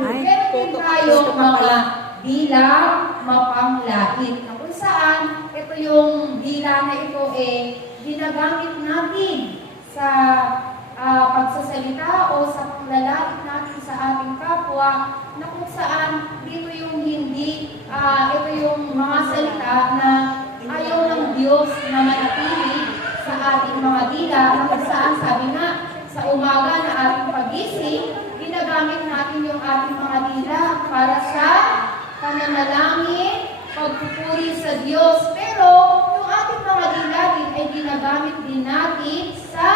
meron din tayong mga dilang mapanglait na kung saan ito yung dila na ito ginagamit natin sa pagsasalita o sa panglalait natin sa ating kapwa, na kung saan dito yung hindi, ito yung mga salita na ayaw ng Diyos na manatili sa ating mga dila, na kung saan sabi nga, sa umaga na ating pagising, ginagamit natin yung ating mga dila para sa pananalangin, pagpupuri sa Diyos. Pero yung ating mga dila din ay ginagamit din natin sa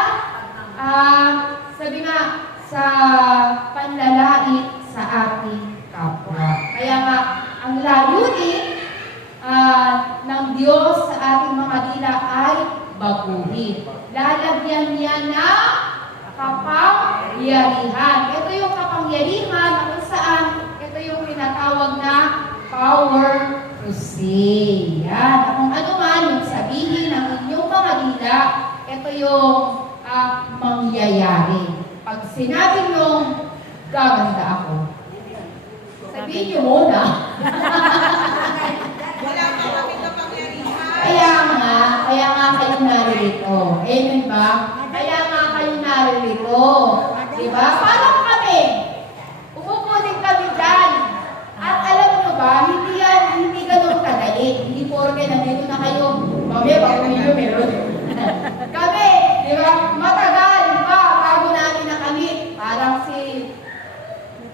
sabi nga, sa panlalait sa ating kapwa. Kaya nga, ang layunin ng Diyos sa ating mga dila ay baguhin. Lalagyan niya na kapangyarihan. Ito yung kapangyarihan na kung saan ito yung tinatawag na power to say. Yan. Kung ano man yung sabihin ng inyong mga dila, ito yung mangyayari. Pag sinabi nyo, gaganda ako, sabihin nyo muna. Wala pa kami kapangyarihan. Kaya nga kayo naririto. Amen ba? Kaya nga kayo naririto. Diba? Parang kami. Umupunin kami dyan. At alam nyo ba, hindi ganun kadali. Hindi porke nandito na kayo, bago nyo meron. Kami, di ba? Matagal pa bago namin nakamit. Parang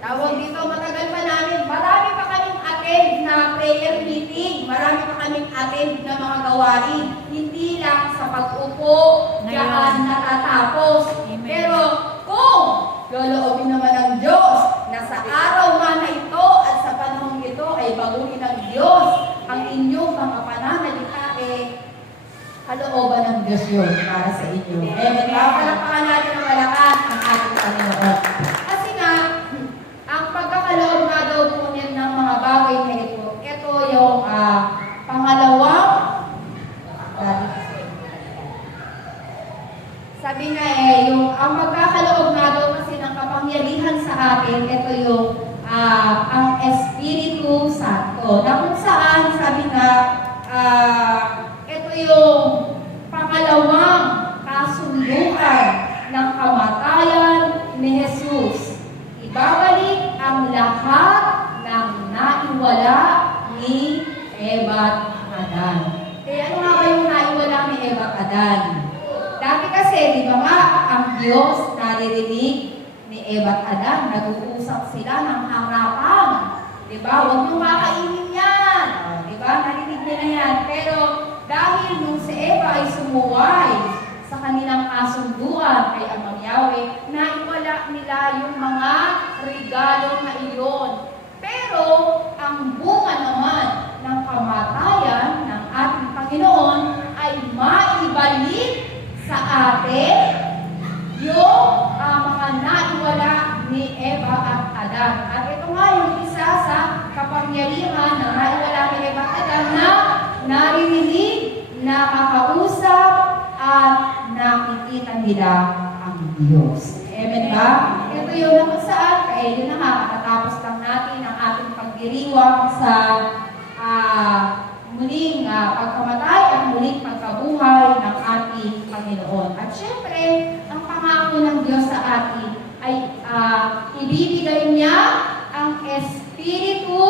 tawag dito, matagal pa namin. Marami pa kaming attend na prayer meeting. Marami pa kaming attend na mga gawain. Hindi lang sa pag-upo, diyan natatapos. Pero kung loloobin naman ng Diyos na sa araw man na ito at sa panahon ito ay baguhin ng Diyos ang inyong mga pananalita, kalooban ng Diyos yun para sa inyo. Amen. Palakpakan natin ang malakas ang ating Panginoon. Kasi nga, ang pagkakaloob nga daw po niyan ng mga bagay na ito yung pangalawang, sabi nga ang pagkakaloob nga daw kasi ng kapangyarihan sa atin, ito yung ang Espiritu Santo. Na kung saan, sabi nga, ito yung pangalawang kasunduan ng kamatayan ni Jesus. Ibabalik ang lahat ng naiwala ni Eva at Adan. Kaya ano nga ba yung naiwala ni Eva at Adan? Dati kasi, di ba nga, ang Diyos naririnig ni Eva at Adan, nag-uusap sila ng harapan. Di ba? Huwag nyo makainin yan. Di ba? Narinig nila yan. Pero dahil nung si Eva ay sumuway sa kanilang kasunduan kay Amang Yahweh, naiwala nila yung mga regalo na iyon. Pero ang bunga naman ng kamatayan ng ating Panginoon ay maibalik sa atin yung mga naiwala ni Eva at Adan. At ito nga yung isa sa kapangyarihan na naiwala ni Eva at Adan na naririnig, nakakausap, at nakikita nila ang Diyos. Amen ba? Ito yung na kung saan, kaya yun na nga, katatapos lang natin ang ating pagdiriwang sa muling pagkamatay at muling pagkabuhay ng ating Panginoon. At syempre, ang pangako ng Diyos sa atin ay ibibigay niya ang Espiritu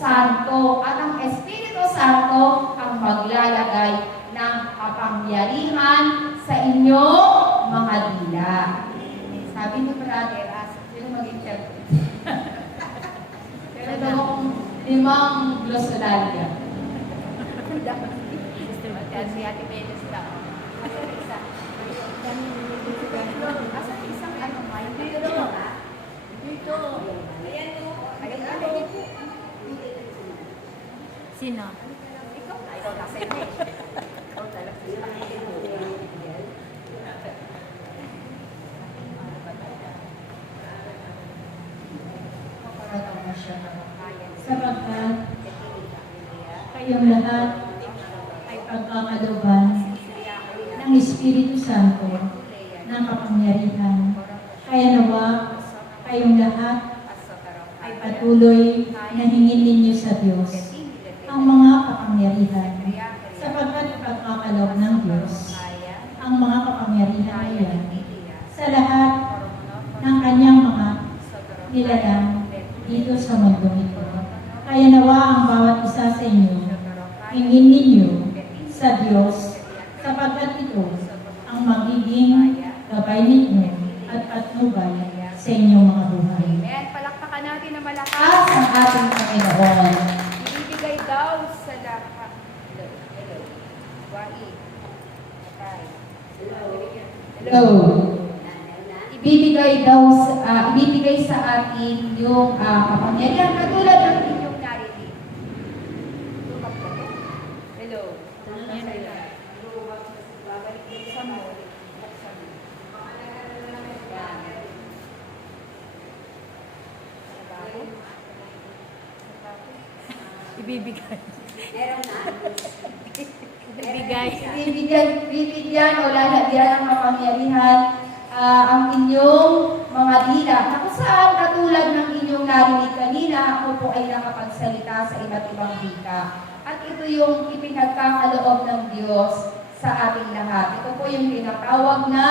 Santo. At ang Espiritu Santo ang maglalagay ng kapangyarihan sa inyong mga dila. Sabi ni Brother, sino mag-interpret? Pero daw akong 5 glossolalia. Si Ate Benes daw. Asa isang mic? Dito. Ayan o. Sino? Ikaw na. Ikaw na. Ikaw talaga. Sapagkat kayong lahat ay pagkakaloban ng Espiritu Santo ng kapangyarihan. Kaya nawa kayong lahat ay Patuloy na hingin ninyo sa Diyos ang mga kapangyarihan, sapagkat pagkakalob ng Diyos ang mga kapangyarihan na iyan sa lahat ng kanyang mga nilalang dito sa mundong ito. Kaya nawa ang bawat isa sa inyo, hingin ninyo sa Diyos, sapagkat ito ang magiging gabay ninyo at patnubay sa inyong mga buhay. Amen. Palakpakan natin na malakas. Ang ating Panginoon. Ibibigay daw sa lahat. Hello. Wai. Okay. Hello. Ibibigay sa atin yung kapangyarihan katulad ng Inyong narinig. Hello. Buksan mo. Buksan mo. Ibibigay. Ibibigay. bibigyan o lalagyan ng kapangyarihan ang inyong mga dila. Na kung saan katulad ng inyong narinig kanina, ako po ay nakapagsalita sa iba't ibang wika. At ito yung ipinagkakaloob ng Diyos sa ating lahat. Ito po yung tinatawag na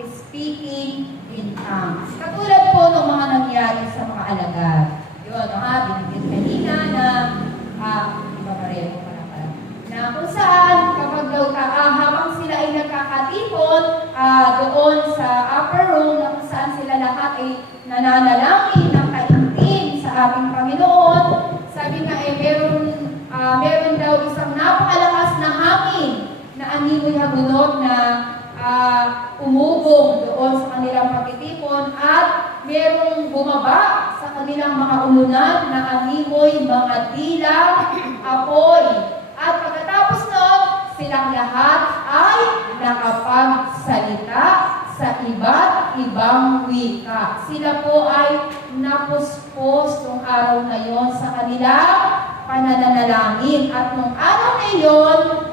speaking in tongues. Katulad po ng mga nangyari sa mga alagad. Yun, binigyan kanina na iba pa rin, na kung saan kapag daw habang sila ay nagkakatipon doon sa upper room na kung saan sila lahat ay nananalangin ng kaintin sa ating Panginoon, sabi nga meron daw isang napakalakas na hangin na animoy hagunot na umubog doon sa kanilang pagtitipon at merong bumaba sa kanilang mga ulunan na animoy mga dilang apoy. At pagkatapos nun, silang lahat ay nakapagsalita sa iba't ibang wika. Sila po ay napuspos nung araw na yon sa kanilang pananalangin. At nung araw na yon,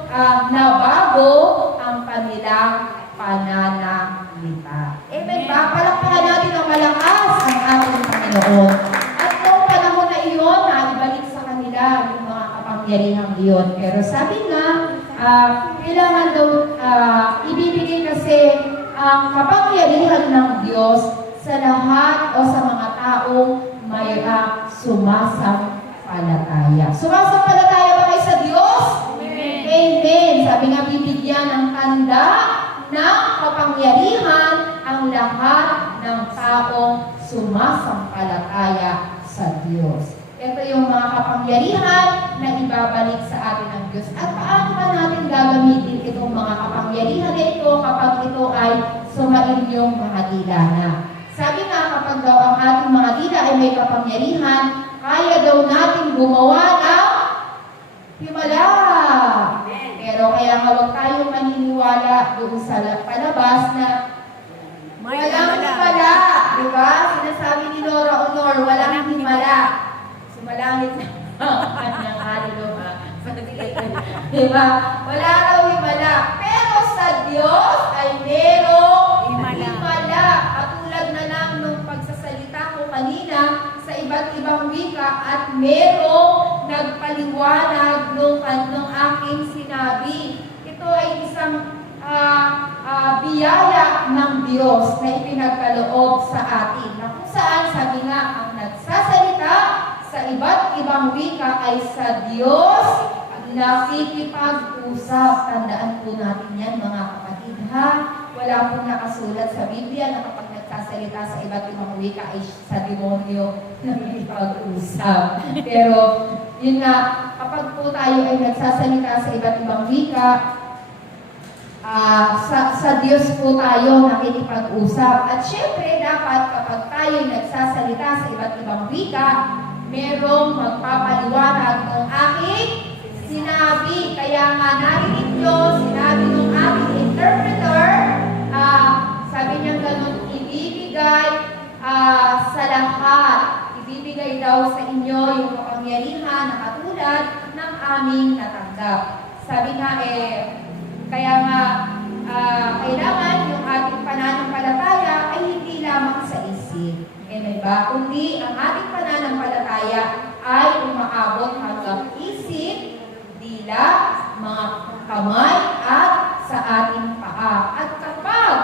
nabago ang kanilang pananalita. Amen ba? Palakpakan natin ang malakas ang ating Panginoon. At noong panahon na iyon, naibalik sa kanila yung mga kapangyarihang iyon. Pero sabi nga, kailangan daw ibibigay kasi ang kapangyarihan ng Diyos sa lahat o sa mga taong may sumasampalataya. Sumasampalataya ba kayo sa Diyos? Amen. Amen. Sabi nga, bibigyan ng tanda ng kapangyarihan ang lahat ng taong sumasampalataya sa Diyos. Ito yung mga kapangyarihan na ibabalik sa atin ng Diyos. At paano ba natin gagamitin itong mga kapangyarihan na ito kapag ito ay sumainyong mga dila na? Sabi nga, kapag daw ang ating mga dila ay may kapangyarihan, kaya daw natin gumawa ng himala. Pero kaya nga huwag tayong maniniwala doon sa palabas na walang himala. Diba? Sinasabi ni Nora Honor, walang himala. Sumalangit na kanyang haliluma. Diba? Wala daw himala. Pero sa Diyos ay merong himala. Katulad na lang nung pagsasalita ko kanina sa iba't ibang wika at merong nagpaliwanag nung aking sinabi. Ito ay isang biyaya ng Diyos na ipinagkaloob sa atin. Na kung saan sabi nga ang nagsasalita sa iba't ibang wika ay sa Diyos nakikipag-usap. Tandaan po natin yan mga kapatid ha. Wala pong nakasulat sa Biblia na kapag nagsasalita sa iba't ibang wika ay sa demonyo nakikipag-usap. Pero yun nga, kapag po tayo ay nagsasalita sa iba't ibang wika, sa Diyos po tayo nakikipag-usap. At syempre, dapat kapag tayo nagsasalita sa iba't ibang wika, merong magpapaliwanag ng aking sinabi. Kaya nga narinig nyo, sinabi ng ating interpreter, sabi niya ganun, ibibigay sa lahat. Ibibigay daw sa inyo yung kapangyarihan na katulad ng aming natanggap. Sabi nga kaya nga, kailangan yung ating pananampalataya ay hindi lamang sa isip. Ba? Kundi ang ating pananampalataya palataya ay umaabot hanggang isip, dila, mga kamay, at sa ating paa. At kapag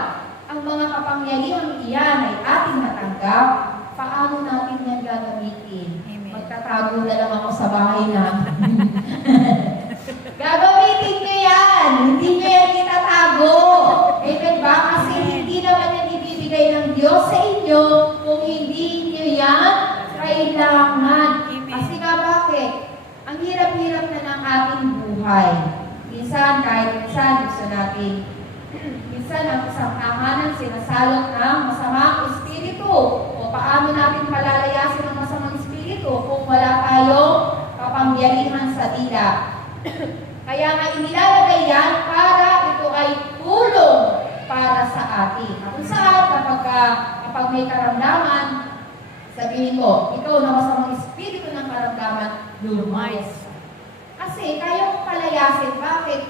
ang mga kapangyarihang iyan ay ating natanggap, paano natin yan gagamitin? Amen. Magtatago na lang ako sa bahay namin. Gagamitin nyo yan! Hindi nyo yan itatago! Amen ba? Kasi hindi naman yan ibibigay ng Diyos sa inyo kung hindi nyo yan kailangan. Kasi nga bakit? Ang hirap-hirap na ng ating buhay. Kahit minsan gusto natin, minsan ang isang tahanan sinasalot ng masamang espiritu. O paano natin palalayasin ang masamang espiritu kung wala tayong kapangyarihan sa dila. Kaya nga inilalagay yan para ito ay tulong para sa atin. Kung saan kapag may karamdaman, sabihin ko, ikaw na masamang espiritu ng karamdaman, lumayas. Kasi kaya mong palayasin. Bakit?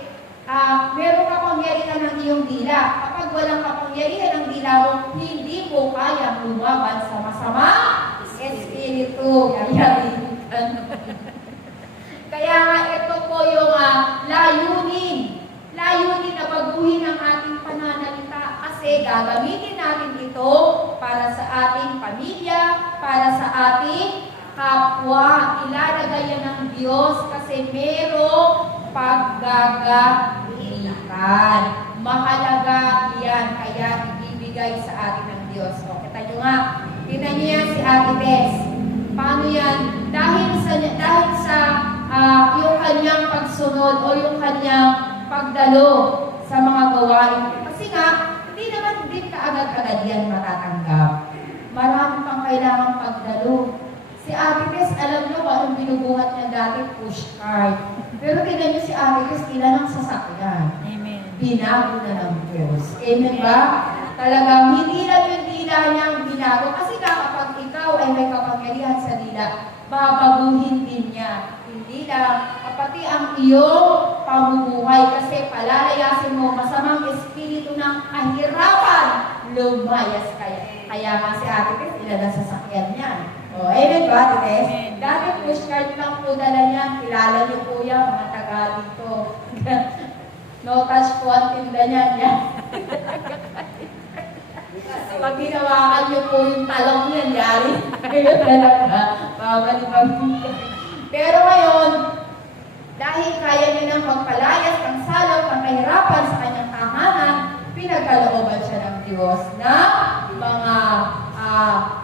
Meron kapangyarihan ng iyong dila. Kapag walang kapangyarihan ng dila mo, hindi mo kayang lumaban sa masamang espiritu. Kaya nga ito po yung layunin. Layunin na baguhin ang ating pananalita. Kasi gagamitin natin ito para sa ating pamilya, para sa ating kapwa. Ilalagay yan ng Diyos kasi merong paggagalitan. Mahalaga yan, kaya ibibigay sa atin ng Diyos. O, kita nyo nga, tingnan nyo yan si Ate Tess. Paano yan? Dahil sa yung kanyang pagsunod o yung kanyang pagdalo sa mga gawain. Kasi nga, hindi naman din kaagad-agad yan matatanggap. Marami pang kailangan pagdalo. Si Ate Tess, alam nyo ba, yung binubuhat niya dati, pushcart. Pero tingnan nyo si Ate Tess, ilan ang sasakyan. Amen. Binago na ng Diyos. Amen ba? Talagang hindi lang yung dila niyang binago. Kasi kapag ikaw ay may kapangyarihan sa dila, babaguhin din niya. Hindi lang, pati ang iyong pamumuhay. Kasi palalayasin mo, masamang espiritu ng kahirapan, lumayas kaya. Kaya nga si Ate Tess, ilan ang sasakyan niya. O, amen ba, Ate Tess? Dati pushcart lang po dala niya. Kilala niyo po yan, mga taga dito. No touch po ang tinda niya. Pag ginawakan niyo po yung talong niya, yari. Kayo talaga. Pero ngayon, dahil kaya niya nang magpalayas ng salot, ng kahirapan sa kanyang tahanan, pinagkalooban siya ng Diyos na mga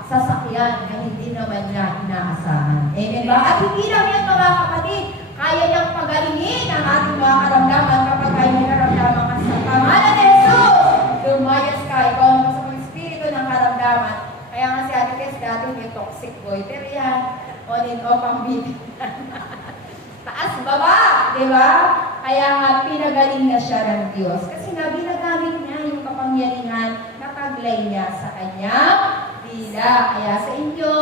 sasakyan na hindi naman niya inaasahan. Amen ba? At hindi lang yan, mga kapatid, kaya niyang pagalingin ang ating mga karamdaman kapag tayo may karamdaman ka sa pangalan ni Jesus. Lumayas ka, ikaw ang masamang espiritu ng karamdaman. Kaya nga si Ate Tess dati may toxic goiter yan. On and off ang bibig. Taas, baba, di ba? Kaya nga pinagaling na siya ng Diyos. Kasi nga binagamit niya yung kapangyarihan na taglay niya sa kanyang dila. Kaya sa inyo,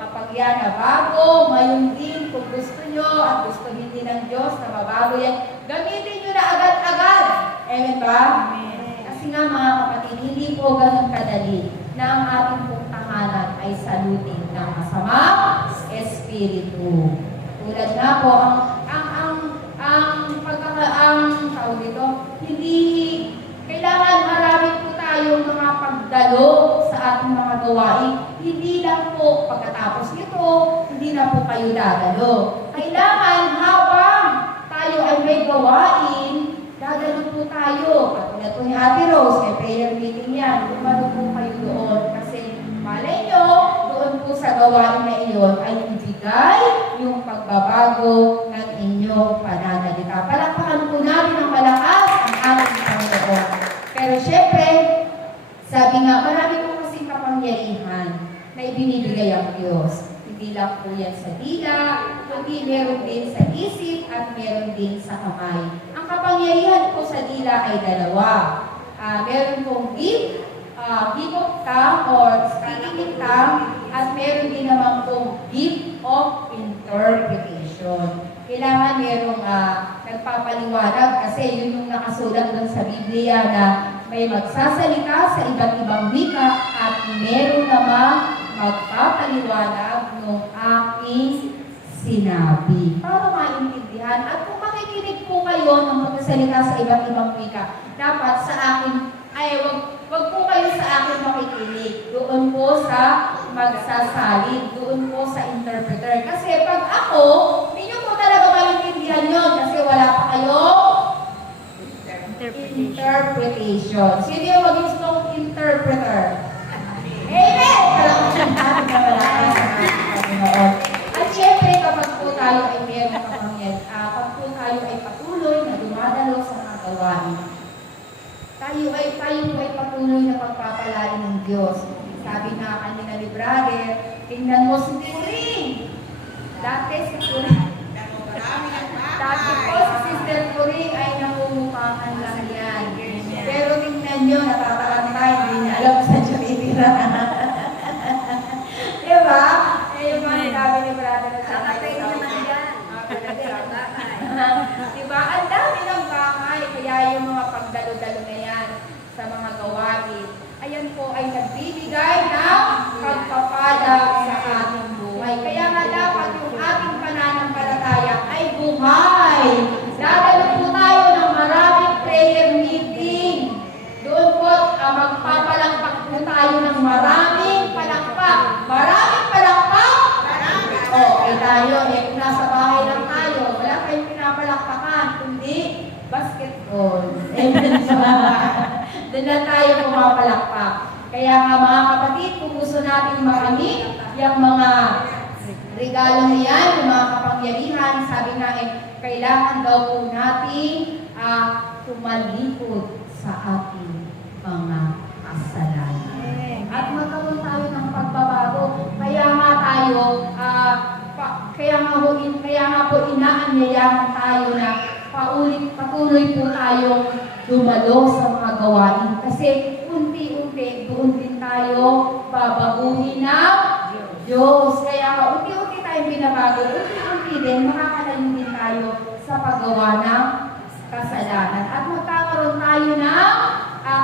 kapag yan na bago, ngayon din, kung gusto nyo at gusto hindi ng Diyos na mabago yan, gamitin nyo na agad-agad. Amen ba? Amen. Kasi nga mga kapatid, hindi po ganun kadali na ang ating pong tahanan ay salutin ng masamang espiritu. Tulad nga po, tawag dito, hindi kailangan marami po tayong mga pagdalo sa ating mga gawain. Hindi lang po pagkatapos nito, hindi na po kayo dadalo. Kailangan habang tayo ay may gawain, dadalo po tayo. Katulad po ni Ate Rose, may prayer meeting yan, lumano po kayo doon. Kasi malay nyo, doon po sa gawain na iyon ay ibigay yung pagbabago ng inyong pananalita. Palakpakan po natin ang malakas ang ating Panginoon. Pero syempre, sabi nga, marami po kasing kapangyarihan na ibinibigay ang Diyos. Hindi lang po yan sa dila, kundi meron din sa isip at meron din sa kamay. Ang kapangyarihan po sa dila ay dalawa. Meron pong gift of tongue or speaking in tongue, at meron din naman pong gift of interpretation. Kailangan merong nagpapaliwanag kasi yun yung nakasulat doon sa Biblia na may magsasalita sa iba't ibang wika at meron namang magpapaliwanag ng aking sinabi para maintindihan. At kung makikinig po kayo ng magsasalita sa iba't ibang wika, dapat sa akin, wag po kayo sa akin makikinig. Doon po sa magsasalin, doon po sa interpreter. Kasi pag ako, hindi nyo po talaga maintindihan yun kasi wala pa kayong interpretation. Sino yung maging strong interpreter? Amen! Kailangan siya natin na malakas sa ating Panginoon. At syempre, kapag po tayo ay meron kapangyarihan, kapag po tayo ay patuloy na dumadalo sa mga gawain, tayo po ay patuloy na pagpapalain ng Diyos. Sabi nga kanina ni Brother, tingnan mo si Turing. Dati si Turing. Dati po si Sister Turing ay namumukhaan lang yan. Pero tingnan nyo, natataranta, hindi niya alam sa siya titira. Diba? Yung mga sinabi ni Brother na sa Kakatay naman yan. Diba? Ang dami ng bahay, kaya yung mga pagdalo-dalo na yan sa mga gawain, ayan po ay nagbibigay ng pagpapala sa ating buhay. Kaya nga dapat yung ating pananampalataya ay buhay. Dadalo po tayo ng maraming prayer meeting. Doon po, magpapalakpak po tayo ng maraming palakpak. Maraming palakpak? Okay tayo. Kung nasa bahay lang tayo, wala kayong pinapalakpakan, kundi basketball. Doon na tayo pumapalakpak. Kaya nga mga kapatid, kung gusto natin makamit yung mga regalo na yan, yung mga kapangyarihan, sabi nga kailangan daw po natin tumalikod sa ating mga kasalanan. At magkaroon tayo ng pagbabago. Kaya nga tayo, kaya nga po inaanyayahan tayo na patuloy po tayong dumalo sa mga gawain. Kasi unti-unti, doon din tayo babaguhin ng Diyos. Kaya unti-unti tayong binabago, unti-unti din makakalayo din tayo sa paggawa ng kasalanan. At magkakaroon tayo ng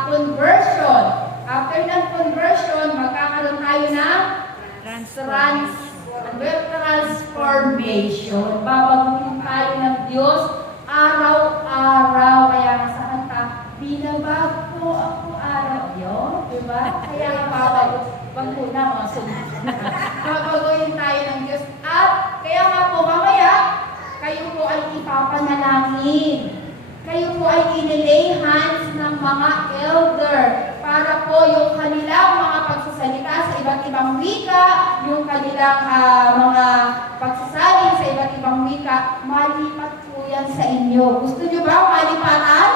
conversion. After ng conversion, magkakaroon tayo ng transformation. Babaguhin tayo ng Diyos araw-araw. Kaya nga sa kanta, binabago ako araw. Yun, diba? Kaya nga wag po na mga sunod. Babaguhin tayo ng Diyos. At kaya nga po mamaya, kayo po ay ipapanalangin. Kayo po ay inilay hands ng mga elder para po yung kanilang mga pagsasalita sa iba't ibang wika, yung kanilang mga pagsasalin sa iba't ibang wika, malipat po yan sa inyo. Gusto nyo ba malipatan?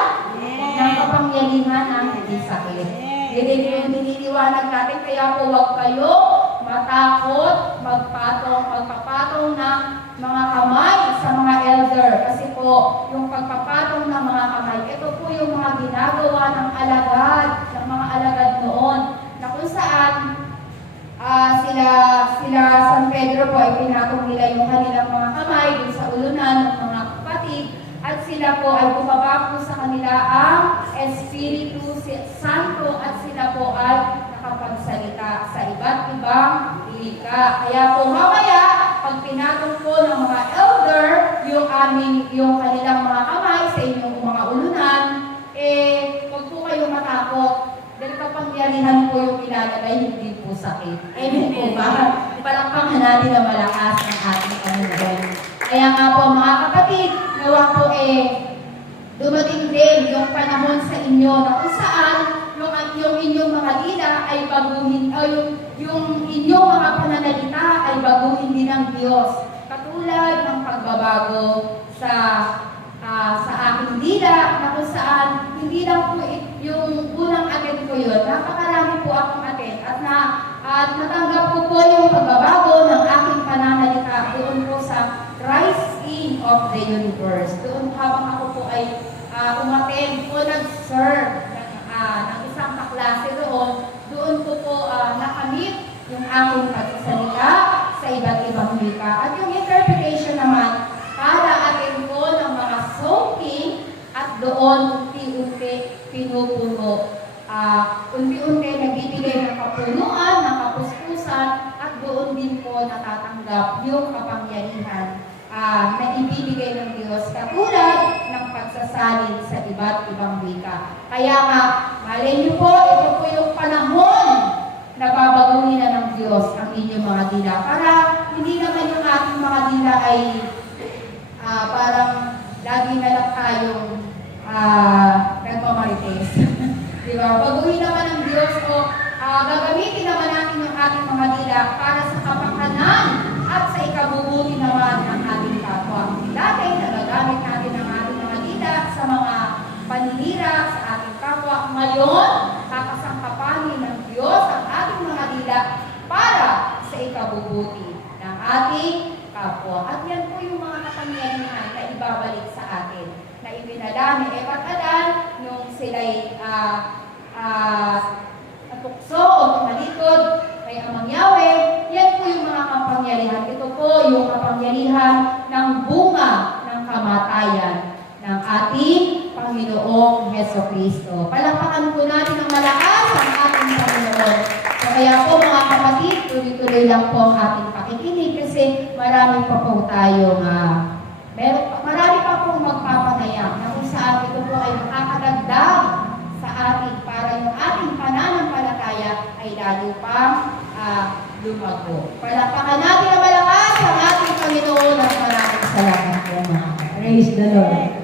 Ng kapangyarihan ng hindi sakit. Diniliwanag natin, kaya po huwag kayo matakot, magpapatong ng mga kamay sa mga elder. Kasi po, yung pagpapatong ng mga kamay, ito po yung mga ginagawa ng mga alagad noon, na kung saan sila San Pedro po ay pinatong nila yung kanilang mga kamay dun sa ulunan ng mga kapatid, at sila po ay bumaba po sa kanila ang Espiritu Santo, at sila po ay nakapagsalita sa iba't ibang wika. Kaya po mamaya, pag pinatong po ng mga elder yung kanilang mga kamay sa inyong mga ulunan, huwag po kayong matakot. Dahil kapangyarihan po yung ilalagay, hindi po sakit. Amen po ba? Palakpakan natin na malakas ang ating Panginoon. Kaya nga po mga kapatid, nawa po dumating din yung panahon sa inyo na kung saan yung inyong mga dila ay baguhin, yung inyong mga pananalita ay baguhin din ng Diyos. Katulad ng pagbabago sa aking dila na kung saan hindi lang po yung unang attend ko yun, napakarami po akong attend at natanggap ko po yung pagbabago ng aking pananalita doon po sa Christ King of the Universe. Doon habang ako po ay umattend po, nag-serve ng isang kaklase doon ko po nakamit yung aking pagsasalita sa iba't ibang wika. At yung interpretation naman, para atin ko ng mga soaking at doon unti-unti pinupuno. Unti-unti nagbibigay ng kapunuan, ng kapuspusan, at doon din po natatanggap yung kapangyarihan na ibibigay ng Diyos katulad ng pagsasalin sa iba't ibang wika. Kaya nga, malay niyo po, ito po yung panahon na babaguhin na ng Diyos ang inyong mga dila. Para hindi naman yung ating mga dila ay parang lagi na lang tayong nagmamarites. Diba? Baguhin naman ng Diyos o gagamitin naman natin yung ating mga dila para sa kapakanan at sa ikabubuti naman ng ating kapwa. Dati, nagagamit natin ang ating mga dila sa mga paninira sa ating kapwa. Ngayon, kakasangkapanin ng Diyos ang ating mga dila para sa ikabubuti ng ating kapwa. At yan po yung mga kapangyarihan na ibabalik sa atin, na ibinala ni Eva at Adan nung sila'y natukso o tumalikod kay Amang Yahweh. Yan po yung mga kapangyarihan. Ito po yung kapangyarihan ng bunga ng kamatayan ng ating Panginoong Hesukristo. Palakpakan po natin ng malakas ang ating Panginoon. So, kaya po mga kapatid, tuloy-tuloy lang po ang ating pakikinig kasi marami pa po tayong marami pa pong magpapanayam na kung saan ito po ay makakadagdag sa atin para yung ating pananampalataya ay lalo pang lumago. Palakpakan natin ang malakas ang ating Panginoon at maraming salamat po mga kapatid. Praise the Lord.